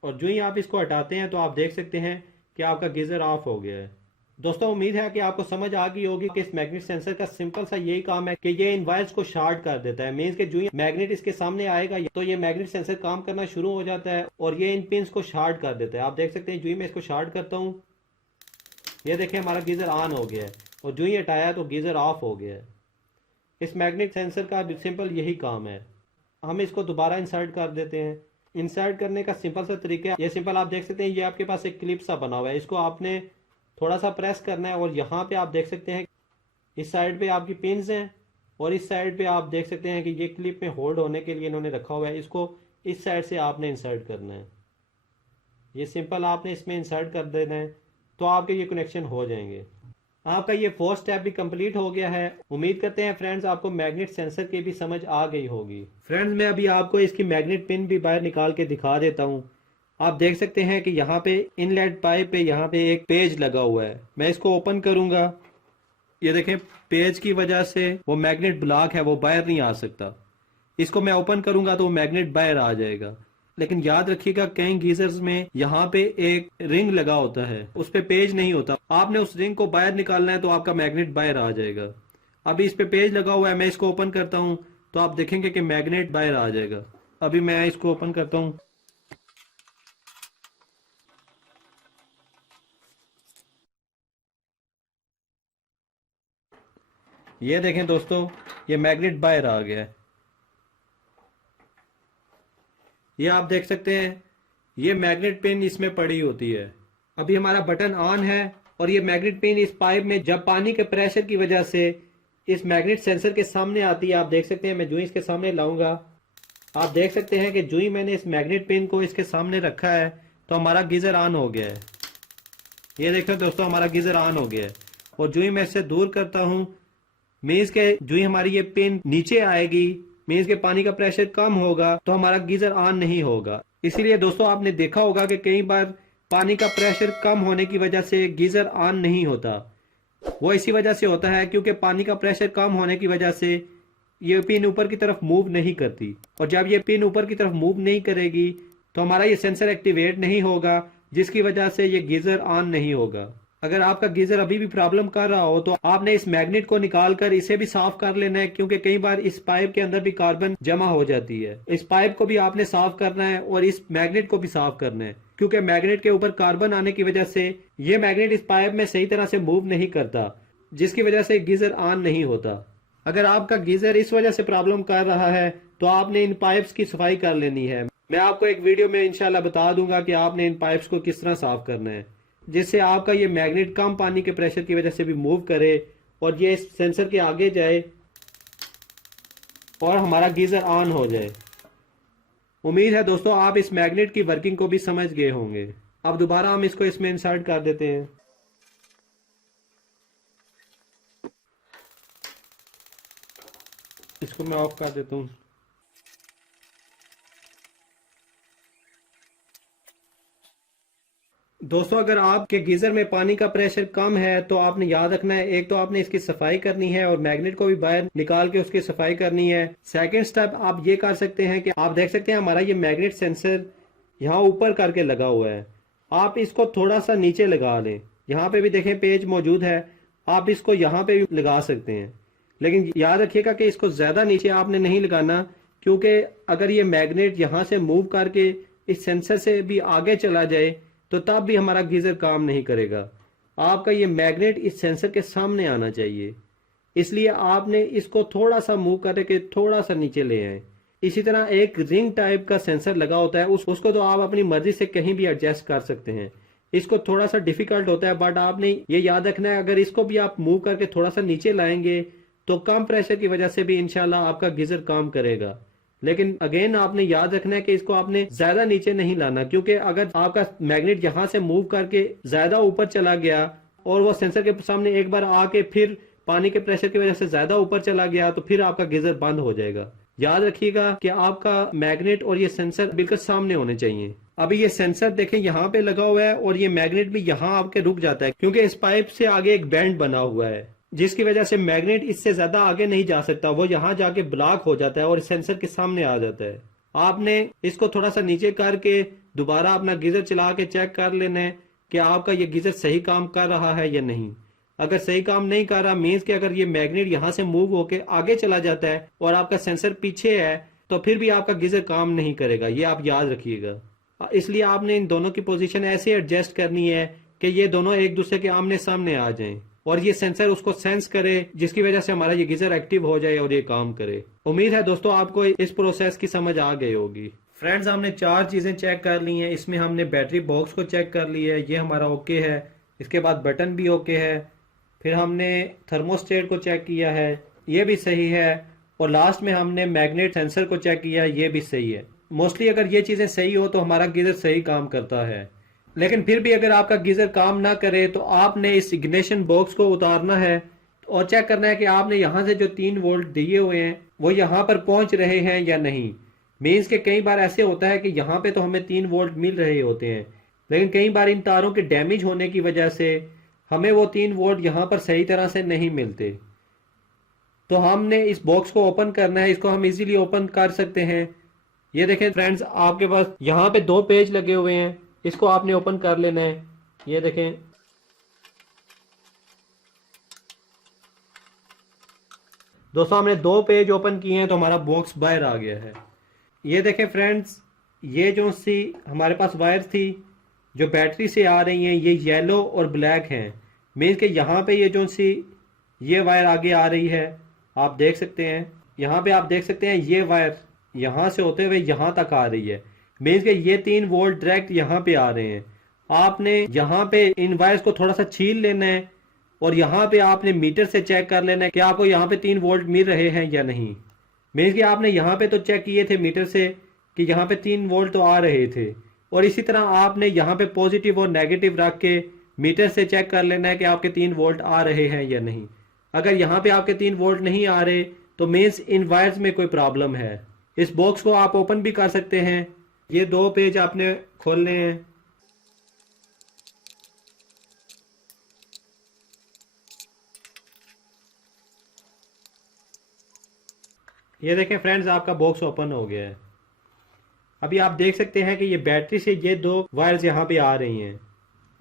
और जो ही आप इसको हटाते हैं तो आप देख सकते हैं कि आपका गीजर ऑफ हो गया है। दोस्तों उम्मीद है कि आपको समझ आ गई होगी कि इस मैग्नेट सेंसर का सिंपल सा यही काम है कि ये इन वायर्स को शॉर्ट कर देता है। मींस कि जो ही मैग्नेट इसके सामने आएगा तो ये मैग्नेट सेंसर काम करना शुरू हो जाता है और ये इन पिंस को शॉर्ट कर देता है। आप देख सकते हैं जो ही मैं इसको शॉर्ट करता हूँ, ये देखें हमारा गीजर ऑन हो गया है। और जो ही हटाया तो गीजर ऑफ हो गया है। इस मैग्नेट सेंसर का सिंपल यही काम है। हम इसको दोबारा इंसर्ट कर देते हैं। इंसर्ट करने का सिंपल सा तरीका, ये सिंपल आप देख सकते हैं, ये आपके पास एक क्लिप सा बना हुआ है, इसको आपने थोड़ा सा प्रेस करना है और यहाँ पे आप देख सकते हैं इस साइड पे आपकी पिन्स हैं और इस साइड पे आप देख सकते हैं कि ये क्लिप में होल्ड होने के लिए इन्होंने रखा हुआ है, इसको इस साइड से आपने इंसर्ट करना है। ये सिंपल आपने इसमें इंसर्ट कर देना है तो आपके ये कनेक्शन हो जाएंगे। आपका ये फोर्थ स्टेप भी कंप्लीट हो गया है। उम्मीद करते हैं फ्रेंड्स आपको मैग्नेट सेंसर की भी समझ आ गई होगी। फ्रेंड्स मैं अभी आपको इसकी मैग्नेट पिन भी बाहर निकाल के दिखा देता हूँ। आप देख सकते हैं कि यहाँ पे इनलेट पाइप पे यहाँ पे एक पेज लगा हुआ है। मैं इसको ओपन करूंगा, ये देखें पेज की वजह से वो मैग्नेट ब्लॉक है, वो बाहर नहीं आ सकता। इसको मैं ओपन करूंगा तो वो मैग्नेट बाहर आ जाएगा। लेकिन याद रखिएगा कई गीजर्स में यहाँ पे एक रिंग लगा होता है, उस पे पेज नहीं होता। आपने उस रिंग को बाहर निकालना है तो आपका मैग्नेट बाहर आ जाएगा। अभी इस पे पेज लगा हुआ है, मैं इसको ओपन करता हूँ तो आप देखेंगे कि मैग्नेट बाहर आ जाएगा। अभी मैं इसको ओपन करता हूँ, ये देखें दोस्तों ये मैग्नेट बाहर आ गया है। ये आप देख सकते हैं ये मैग्नेट पिन इसमें पड़ी होती है। अभी हमारा बटन ऑन है और ये मैग्नेट पिन इस पाइप में जब पानी के प्रेशर की वजह से इस मैग्नेट सेंसर के सामने आती है। आप देख सकते हैं मैं जूं इसके सामने लाऊंगा, आप देख सकते हैं कि जूं ही मैंने इस मैग्नेट पिन को इसके सामने रखा है तो हमारा गीजर ऑन हो गया है। ये देखो दोस्तों हमारा गीजर ऑन हो गया है। और जूं ही मैं इससे दूर करता हूं मीन्स के जूं ही हमारी ये पिन नीचे आएगी, मीन्स के पानी का प्रेशर कम होगा तो हमारा गीजर ऑन नहीं होगा। इसीलिए दोस्तों आपने देखा होगा कि कई बार पानी का प्रेशर कम होने की वजह से गीजर ऑन नहीं होता। वो इसी वजह से होता है क्योंकि पानी का प्रेशर कम होने की वजह से ये पिन ऊपर की तरफ मूव नहीं करती, और जब ये पिन ऊपर की तरफ मूव नहीं करेगी तो हमारा ये सेंसर एक्टिवेट नहीं होगा, जिसकी वजह से ये गीजर ऑन नहीं होगा। अगर आपका गीजर अभी भी प्रॉब्लम कर रहा हो तो आपने इस मैग्नेट को निकाल कर इसे भी साफ कर लेना है, क्योंकि कई बार इस पाइप के अंदर भी कार्बन जमा हो जाती है। इस पाइप को भी आपने साफ करना है और इस मैग्नेट को भी साफ करना है, क्योंकि मैग्नेट के ऊपर कार्बन आने की वजह से ये मैग्नेट इस पाइप में सही तरह से मूव नहीं करता, जिसकी वजह से गीजर ऑन नहीं होता। अगर आपका गीजर इस वजह से प्रॉब्लम कर रहा है तो आपने इन पाइप्स की सफाई कर लेनी है। मैं आपको एक वीडियो में इंशाल्लाह बता दूंगा कि आपने इन पाइप्स को किस तरह साफ करना है, जिससे आपका ये मैग्नेट कम पानी के प्रेशर की वजह से भी मूव करे और ये सेंसर के आगे जाए और हमारा गीजर ऑन हो जाए। उम्मीद है दोस्तों आप इस मैग्नेट की वर्किंग को भी समझ गए होंगे। अब दोबारा हम इसको इसमें इंसर्ट कर देते हैं। इसको मैं ऑफ कर देता हूँ। दोस्तों अगर आपके गीजर में पानी का प्रेशर कम है तो आपने याद रखना है, एक तो आपने इसकी सफाई करनी है और मैग्नेट को भी बाहर निकाल के उसकी सफाई करनी है। सेकंड स्टेप आप ये कर सकते हैं कि आप देख सकते हैं हमारा ये मैग्नेट सेंसर यहाँ ऊपर करके लगा हुआ है, आप इसको थोड़ा सा नीचे लगा लें। यहाँ पे भी देखें पेज मौजूद है, आप इसको यहाँ पे भी लगा सकते हैं, लेकिन याद रखिएगा कि इसको ज्यादा नीचे आपने नहीं लगाना, क्योंकि अगर ये मैग्नेट यहाँ से मूव करके इस सेंसर से भी आगे चला जाए तो तब भी हमारा गीजर काम नहीं करेगा। आपका ये मैग्नेट इस सेंसर के सामने आना चाहिए, इसलिए आपने इसको थोड़ा सा मूव करके थोड़ा सा नीचे ले आए। इसी तरह एक रिंग टाइप का सेंसर लगा होता है, उसको तो आप अपनी मर्जी से कहीं भी एडजस्ट कर सकते हैं। इसको थोड़ा सा डिफिकल्ट होता है, बट आपने ये याद रखना है अगर इसको भी आप मूव करके थोड़ा सा नीचे लाएंगे तो कम प्रेशर की वजह से भी इंशाल्लाह आपका गीजर काम करेगा। लेकिन अगेन आपने याद रखना है कि इसको आपने ज्यादा नीचे नहीं लाना, क्योंकि अगर आपका मैग्नेट यहां से मूव करके ज्यादा ऊपर चला गया और वो सेंसर के सामने एक बार आके फिर पानी के प्रेशर की वजह से ज्यादा ऊपर चला गया तो फिर आपका गीजर बंद हो जाएगा। याद रखिएगा कि आपका मैग्नेट और ये सेंसर बिल्कुल सामने होने चाहिए। अभी ये सेंसर देखें यहाँ पे लगा हुआ है और ये मैग्नेट भी यहाँ आके रुक जाता है, क्योंकि इस पाइप से आगे एक बैंड बना हुआ है, जिसकी वजह से मैग्नेट इससे ज्यादा आगे नहीं जा सकता, वो यहाँ जाके ब्लॉक हो जाता है और सेंसर के सामने आ जाता है। आपने इसको थोड़ा सा नीचे करके दोबारा अपना गीजर चला के चेक कर लेना है कि आपका ये गीजर सही काम कर रहा है या नहीं। अगर सही काम नहीं कर रहा मीन्स कि अगर ये मैग्नेट यहाँ से मूव होके आगे चला जाता है और आपका सेंसर पीछे है तो फिर भी आपका गीजर काम नहीं करेगा, ये आप याद रखिएगा। इसलिए आपने इन दोनों की पोजीशन ऐसे एडजस्ट करनी है कि ये दोनों एक दूसरे के आमने सामने आ जाएं और ये सेंसर उसको सेंस करे, जिसकी वजह से हमारा ये गीजर एक्टिव हो जाए और ये काम करे। उम्मीद है दोस्तों आपको इस प्रोसेस की समझ आ गई होगी। फ्रेंड्स हमने 4 चीजें चेक कर ली हैं। इसमें हमने बैटरी बॉक्स को चेक कर लिया है, ये हमारा ओके है। इसके बाद बटन भी ओके है, फिर हमने थर्मोस्टेट को चेक किया है, ये भी सही है। और लास्ट में हमने मैग्नेट सेंसर को चेक किया, ये भी सही है। मोस्टली अगर ये चीज़ें सही हो तो हमारा गीज़र सही काम करता है। लेकिन फिर भी अगर आपका गीज़र काम ना करे तो आपने इस इग्निशन बॉक्स को उतारना है और चेक करना है कि आपने यहाँ से जो 3 वोल्ट दिए हुए हैं वो यहाँ पर पहुँच रहे हैं या नहीं। मीन्स के कई बार ऐसे होता है कि यहाँ पे तो हमें 3 वोल्ट मिल रहे होते हैं, लेकिन कई बार इन तारों के डैमेज होने की वजह से हमें वो 3 वोल्ट यहाँ पर सही तरह से नहीं मिलते। तो हमने इस बॉक्स को ओपन करना है। इसको हम इजीली ओपन कर सकते हैं। ये देखें फ्रेंड्स, आपके पास यहाँ पे 2 पेज लगे हुए हैं, इसको आपने ओपन कर लेना है। ये देखें, दोस्तों हमने 2 पेज ओपन किए हैं तो हमारा बॉक्स बाहर आ गया है। ये देखें फ्रेंड्स, ये जो सी हमारे पास वायर थी जो बैटरी से आ रही हैं, ये येलो और ब्लैक हैं। मीन्स कि यहाँ पे ये जो सी ये वायर आगे आ रही है, आप देख सकते हैं। यहाँ पे आप देख सकते हैं ये वायर यहाँ से होते हुए यहाँ तक आ रही है। मीन्स कि ये 3 वोल्ट डायरेक्ट यहाँ पे आ रहे हैं। आपने यहाँ पे इन वायर्स को थोड़ा सा छील लेना है और यहाँ पे आपने मीटर से चेक कर लेना है कि आपको यहाँ पे 3 वोल्ट मिल रहे हैं या नहीं। मीन्स कि आपने यहाँ पे तो चेक किए थे मीटर से कि यहाँ पे 3 वोल्ट तो आ रहे थे, और इसी तरह आपने यहाँ पे पॉजिटिव और नेगेटिव रख के मीटर से चेक कर लेना है कि आपके 3 वोल्ट आ रहे हैं या नहीं। अगर यहाँ पे आपके 3 वोल्ट नहीं आ रहे तो मीन्स इन वायर्स में कोई प्रॉब्लम है। इस बॉक्स को आप ओपन भी कर सकते हैं। ये 2 पेज आपने खोलने हैं। ये देखें फ्रेंड्स, आपका बॉक्स ओपन हो गया है। अभी आप देख सकते हैं कि ये बैटरी से ये 2 वायर्स यहाँ पे आ रही हैं।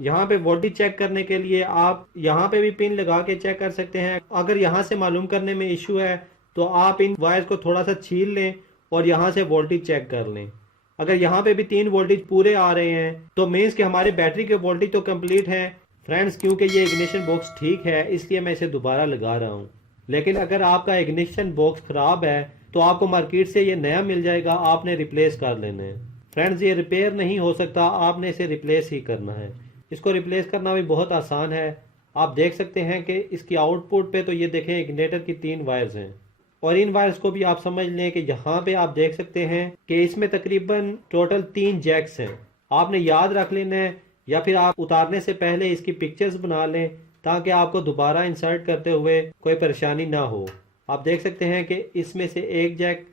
यहाँ पे वोल्टेज चेक करने के लिए आप यहाँ पे भी पिन लगा के चेक कर सकते हैं। अगर यहाँ से मालूम करने में इशू है तो आप इन वायर्स को थोड़ा सा छील लें और यहाँ से वोल्टेज चेक कर लें। अगर यहाँ पे भी 3 वोल्टेज पूरे आ रहे हैं तो मीन्स कि हमारे बैटरी के वोल्टेज तो कंप्लीट है फ्रेंड्स। क्योंकि ये इग्निशन बॉक्स ठीक है इसलिए मैं इसे दोबारा लगा रहा हूँ। लेकिन अगर आपका इग्निशन बॉक्स खराब है तो आपको मार्केट से ये नया मिल जाएगा, आपने रिप्लेस कर लेना है। फ्रेंड्स, ये रिपेयर नहीं हो सकता, आपने इसे रिप्लेस ही करना है। इसको रिप्लेस करना भी बहुत आसान है। आप देख सकते हैं कि इसकी आउटपुट पे तो ये देखें इग्निटर की 3 वायर्स हैं, और इन वायर्स को भी आप समझ लें कि यहाँ पे आप देख सकते हैं कि इसमें तकरीबन टोटल 3 जैक्स हैं। आपने याद रख लेना है या फिर आप उतारने से पहले इसकी पिक्चर्स बना लें ताकि आपको दोबारा इंसर्ट करते हुए कोई परेशानी ना हो। आप देख सकते हैं कि इसमें से एक जैक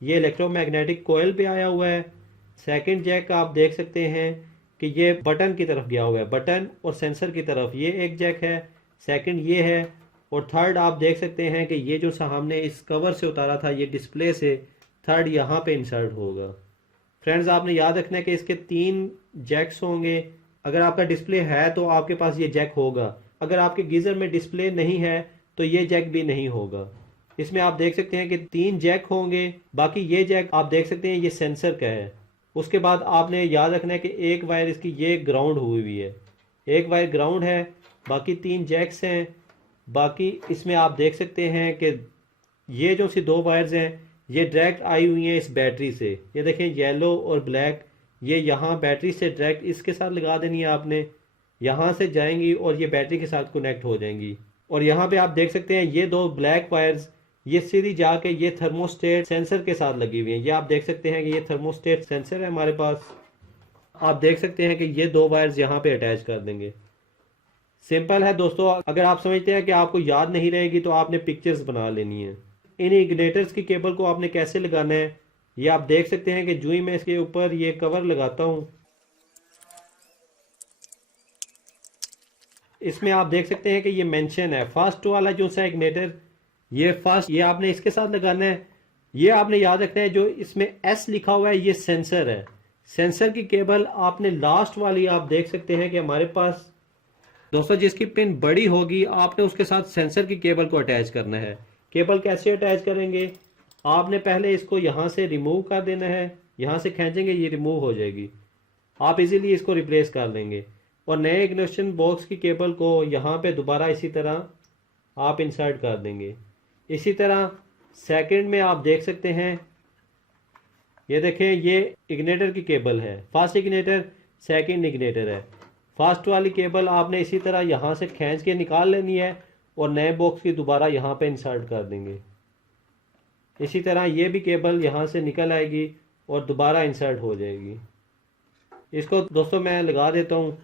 ये इलेक्ट्रोमैग्नेटिक कोयल पे आया हुआ है। सेकंड जैक आप देख सकते हैं कि ये बटन की तरफ गया हुआ है, बटन और सेंसर की तरफ ये एक जैक है, सेकंड ये है, और थर्ड आप देख सकते हैं कि ये जो हमने इस कवर से उतारा था ये डिस्प्ले से, थर्ड यहाँ पे इंसर्ट होगा। फ्रेंड्स, आपने याद रखना है कि इसके 3 जैक्स होंगे। अगर आपका डिस्प्ले है तो आपके पास ये जैक होगा, अगर आपके गीज़र में डिस्प्ले नहीं है तो ये जैक भी नहीं होगा। इसमें आप देख सकते हैं कि 3 जैक होंगे। बाकी ये जैक आप देख सकते हैं ये सेंसर का है। उसके बाद आपने याद रखना है कि एक वायर इसकी ये ग्राउंड हुई हुई है, एक वायर ग्राउंड है, बाकी 3 जैक्स हैं। बाकी इसमें आप देख सकते हैं कि ये जो सी 2 वायर्स हैं ये डायरेक्ट आई हुई हैं इस बैटरी से। ये देखें येलो और ब्लैक, ये यहाँ बैटरी से डायरेक्ट इसके साथ लगा देनी है आपने, यहाँ से जाएंगी और ये बैटरी के साथ कनेक्ट हो जाएंगी। और यहाँ पे आप देख सकते हैं ये 2 ब्लैक वायर्स ये सीधी जाके ये थर्मोस्टेट सेंसर के साथ लगी हुई है। ये आप देख सकते हैं कि ये थर्मोस्टेट सेंसर है हमारे पास। आप देख सकते हैं कि ये 2 वायर्स यहाँ पे अटैच कर देंगे। सिंपल है दोस्तों। अगर आप समझते हैं कि आपको याद नहीं रहेगी तो आपने पिक्चर्स बना लेनी है। इन इग्निटर्स की केबल को आपने कैसे लगाना है ये आप देख सकते हैं कि जो ही मैं इसके ऊपर ये कवर लगाता हूँ, इसमें आप देख सकते हैं कि ये मेंशन है फर्स्ट वाला जो सा इग्निटर, ये फर्स्ट, ये आपने इसके साथ लगाना है। ये आपने याद रखना है जो इसमें एस लिखा हुआ है ये सेंसर है। सेंसर की केबल आपने लास्ट वाली आप देख सकते हैं कि हमारे पास दोस्तों जिसकी पिन बड़ी होगी आपने उसके साथ सेंसर की केबल को अटैच करना है। केबल कैसे अटैच करेंगे, आपने पहले इसको यहाँ से रिमूव कर देना है, यहाँ से खींचेंगे ये रिमूव हो जाएगी, आप इजीली इसको रिप्लेस कर लेंगे। और नए इग्निशन बॉक्स की केबल को यहाँ पे दोबारा इसी तरह आप इंसर्ट कर देंगे। इसी तरह सेकंड में आप देख सकते हैं, ये देखें ये इग्निटर की केबल है, फर्स्ट इग्निटर सेकंड इग्निटर है। फास्ट वाली केबल आपने इसी तरह यहाँ से खींच के निकाल लेनी है और नए बॉक्स की दोबारा यहाँ पे इंसर्ट कर देंगे। इसी तरह ये भी केबल यहाँ से निकल आएगी और दोबारा इंसर्ट हो जाएगी। इसको दोस्तों मैं लगा देता हूँ।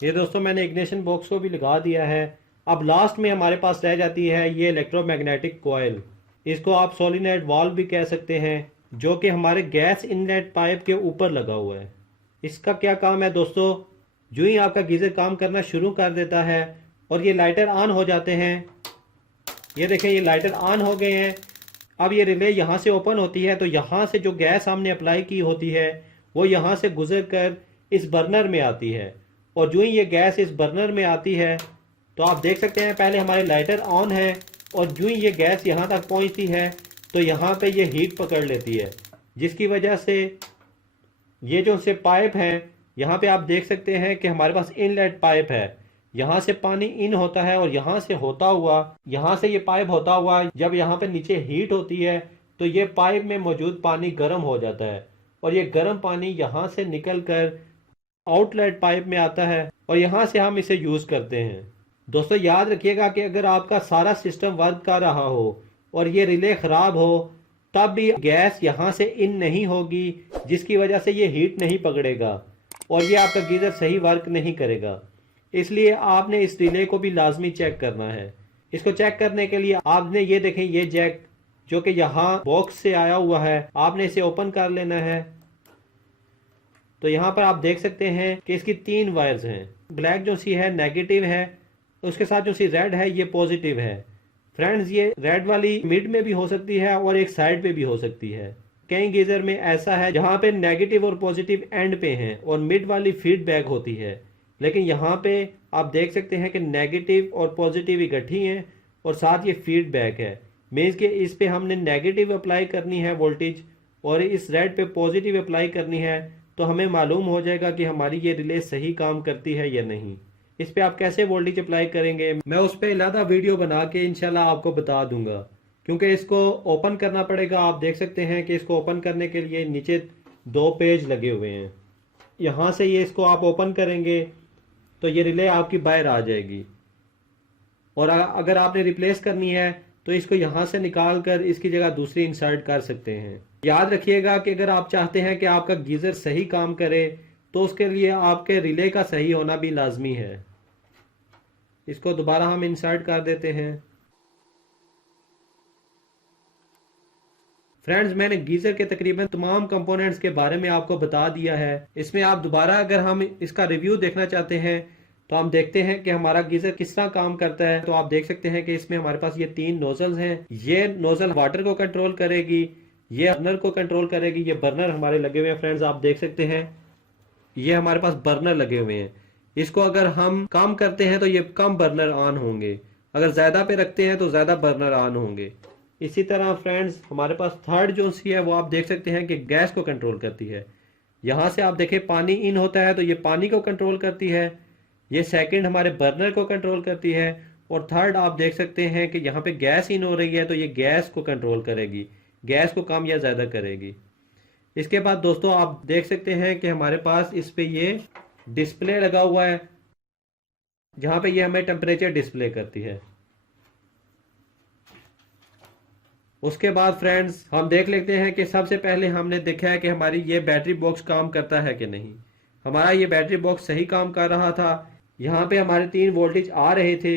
ये दोस्तों मैंने इग्निशन बॉक्स को भी लगा दिया है। अब लास्ट में हमारे पास रह जाती है ये इलेक्ट्रोमैग्नेटिक कॉइल। इसको आप सोलिनॉइड वाल्व भी कह सकते हैं, जो कि हमारे गैस इनलेट पाइप के ऊपर लगा हुआ है। इसका क्या काम है दोस्तों, जो ही आपका गीजर काम करना शुरू कर देता है और ये लाइटर ऑन हो जाते हैं। ये देखें, ये लाइटर ऑन हो गए हैं। अब ये रिले यहाँ से ओपन होती है, तो यहाँ से जो गैस हमने अप्लाई की होती है वो यहाँ से गुजर कर इस बर्नर में आती है। और जो ही ये गैस इस बर्नर में आती है तो आप देख सकते हैं पहले हमारे लाइटर ऑन है और जो ही ये गैस यहाँ तक पहुँचती है तो यहाँ पे ये हीट पकड़ लेती है, जिसकी वजह से ये जो से पाइप है यहाँ पे आप देख सकते हैं कि हमारे पास इनलेट पाइप है। यहाँ से पानी इन होता है और यहाँ से होता हुआ, यहाँ से ये पाइप होता हुआ जब यहाँ पे नीचे हीट होती है तो ये पाइप में मौजूद पानी गर्म हो जाता है और ये गर्म पानी यहाँ से निकल कर आउटलेट पाइप में आता है और यहाँ से हम इसे यूज करते हैं। दोस्तों याद रखिएगा कि अगर आपका सारा सिस्टम वर्क कर रहा हो और ये रिले खराब हो तब भी गैस यहाँ से इन नहीं होगी, जिसकी वजह से ये हीट नहीं पकड़ेगा और ये आपका गीजर सही वर्क नहीं करेगा। इसलिए आपने इस रिले को भी लाजमी चेक करना है। इसको चेक करने के लिए आपने ये देखें, ये जैक जो कि यहाँ बॉक्स से आया हुआ है, आपने इसे ओपन कर लेना है। तो यहाँ पर आप देख सकते हैं कि इसकी 3 वायर्स हैं। ब्लैक जो सी है नेगेटिव है, उसके साथ जो सी रेड है ये पॉजिटिव है। फ्रेंड्स, ये रेड वाली मिड में भी हो सकती है और एक साइड पे भी हो सकती है। कई गीजर में ऐसा है जहाँ पे नेगेटिव और पॉजिटिव एंड पे हैं और मिड वाली फीडबैक होती है, लेकिन यहाँ पे आप देख सकते हैं कि नेगेटिव और पॉजिटिव इकट्ठी हैं और साथ ये फीडबैक है। मीन्स कि इस पे हमने नेगेटिव अप्लाई करनी है वोल्टेज और इस रेड पे पॉजिटिव अप्लाई करनी है, तो हमें मालूम हो जाएगा कि हमारी ये रिले सही काम करती है या नहीं। इस पे आप कैसे वोल्टेज अप्लाई करेंगे मैं उस पर अलग वीडियो बना के इंशाल्लाह आपको बता दूंगा, क्योंकि इसको ओपन करना पड़ेगा। आप देख सकते हैं कि इसको ओपन करने के लिए नीचे 2 पेज लगे हुए हैं। यहाँ से ये इसको आप ओपन करेंगे तो ये रिले आपकी बाहर आ जाएगी और अगर आपने रिप्लेस करनी है तो इसको यहाँ से निकाल कर इसकी जगह दूसरी इंसर्ट कर सकते हैं। याद रखिएगा कि अगर आप चाहते हैं कि आपका गीजर सही काम करे तो उसके लिए आपके रिले का सही होना भी लाजमी है। इसको दोबारा हम इंसर्ट कर देते हैं। फ्रेंड्स, मैंने गीजर के तकरीबन तमाम कंपोनेंट्स के बारे में आपको बता दिया है। इसमें आप दोबारा अगर हम इसका रिव्यू देखना चाहते हैं तो हम देखते हैं कि हमारा गीजर किस तरह काम करता है। तो आप देख सकते हैं कि इसमें हमारे पास ये 3 नोजल्स हैं। ये नोजल वाटर को कंट्रोल करेगी, ये बर्नर को कंट्रोल करेगी। ये बर्नर हमारे लगे हुए हैं फ्रेंड्स, आप देख सकते हैं ये हमारे पास बर्नर लगे हुए हैं। इसको अगर हम कम करते हैं तो ये कम बर्नर ऑन होंगे, अगर ज्यादा पे रखते हैं तो ज्यादा बर्नर ऑन होंगे। इसी तरह फ्रेंड्स, हमारे पास थर्ड जो सी है वो आप देख सकते हैं कि गैस को कंट्रोल करती है। यहाँ से आप देखें पानी इन होता है तो ये पानी को कंट्रोल करती है। ये सेकंड हमारे बर्नर को कंट्रोल करती है और थर्ड आप देख सकते हैं कि यहाँ पे गैस इन हो रही है तो ये गैस को कंट्रोल करेगी, गैस को कम या ज्यादा करेगी। इसके बाद दोस्तों आप देख सकते हैं कि हमारे पास इस पे ये डिस्प्ले लगा हुआ है, जहां पे ये हमें टेम्परेचर डिस्प्ले करती है। उसके बाद फ्रेंड्स हम देख लेते हैं कि सबसे पहले हमने देखा है कि हमारी ये बैटरी बॉक्स काम करता है कि नहीं। हमारा ये बैटरी बॉक्स सही काम कर रहा था। यहाँ पे हमारे 3 वोल्टेज आ रहे थे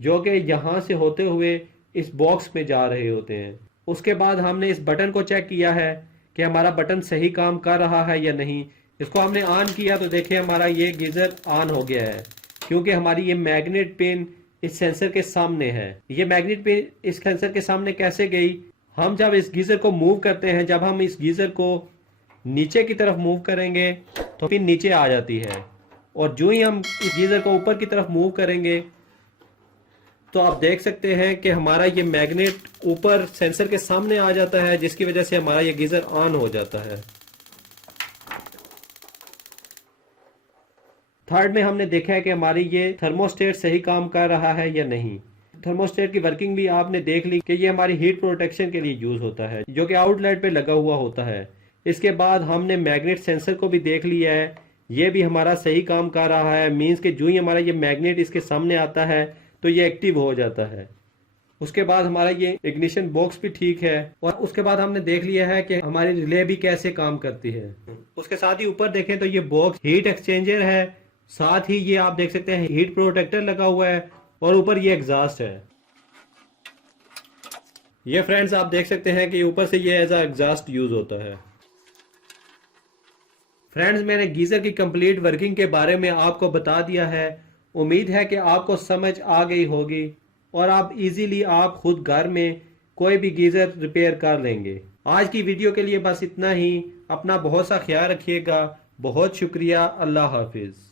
जो कि यहाँ से होते हुए इस बॉक्स में जा रहे होते हैं। उसके बाद हमने इस बटन को चेक किया है कि हमारा बटन सही काम कर रहा है या नहीं। इसको हमने ऑन किया तो देखिए हमारा ये गीजर ऑन हो गया है, क्योंकि हमारी ये मैग्नेट पिन इस सेंसर के सामने है। ये मैग्नेट पिन इस सेंसर के सामने कैसे गई, हम जब इस गीजर को मूव करते हैं, जब हम इस गीजर को नीचे की तरफ मूव करेंगे तो पिन नीचे आ जाती है और जो ही हम इस गीजर को ऊपर की तरफ मूव करेंगे तो आप देख सकते हैं कि हमारा ये मैग्नेट ऊपर सेंसर के सामने आ जाता है, जिसकी वजह से हमारा ये गीजर ऑन हो जाता है। थर्ड में हमने देखा है कि हमारी ये थर्मोस्टेट सही काम कर रहा है या नहीं। थर्मोस्टेट की वर्किंग भी आपने देख ली कि ये हमारी हीट प्रोटेक्शन के लिए यूज होता है, जो कि आउटलेट पे लगा हुआ होता है। इसके बाद हमने मैग्नेट सेंसर को भी देख लिया है, ये भी हमारा सही काम कर रहा है। मींस कि जो ही हमारा ये मैग्नेट इसके सामने आता है तो ये एक्टिव हो जाता है। उसके बाद हमारा ये इग्निशन बॉक्स भी ठीक है, और उसके बाद हमने देख लिया है कि हमारी रिले भी कैसे काम करती है। उसके साथ ही ऊपर देखें तो ये बॉक्स हीट एक्सचेंजर है, साथ ही ये आप देख सकते हैं हीट प्रोटेक्टर लगा हुआ है, और ऊपर ये एग्जॉस्ट है। ये फ्रेंड्स आप देख सकते हैं कि ऊपर से ये एज अ एग्जॉस्ट यूज होता है। फ्रेंड्स, मैंने गीजर की कंप्लीट वर्किंग के बारे में आपको बता दिया है। उम्मीद है कि आपको समझ आ गई होगी और आप इजीली आप खुद घर में कोई भी गीजर रिपेयर कर लेंगे। आज की वीडियो के लिए बस इतना ही। अपना बहुत सा ख्याल रखिएगा। बहुत शुक्रिया। अल्लाह हाफिज।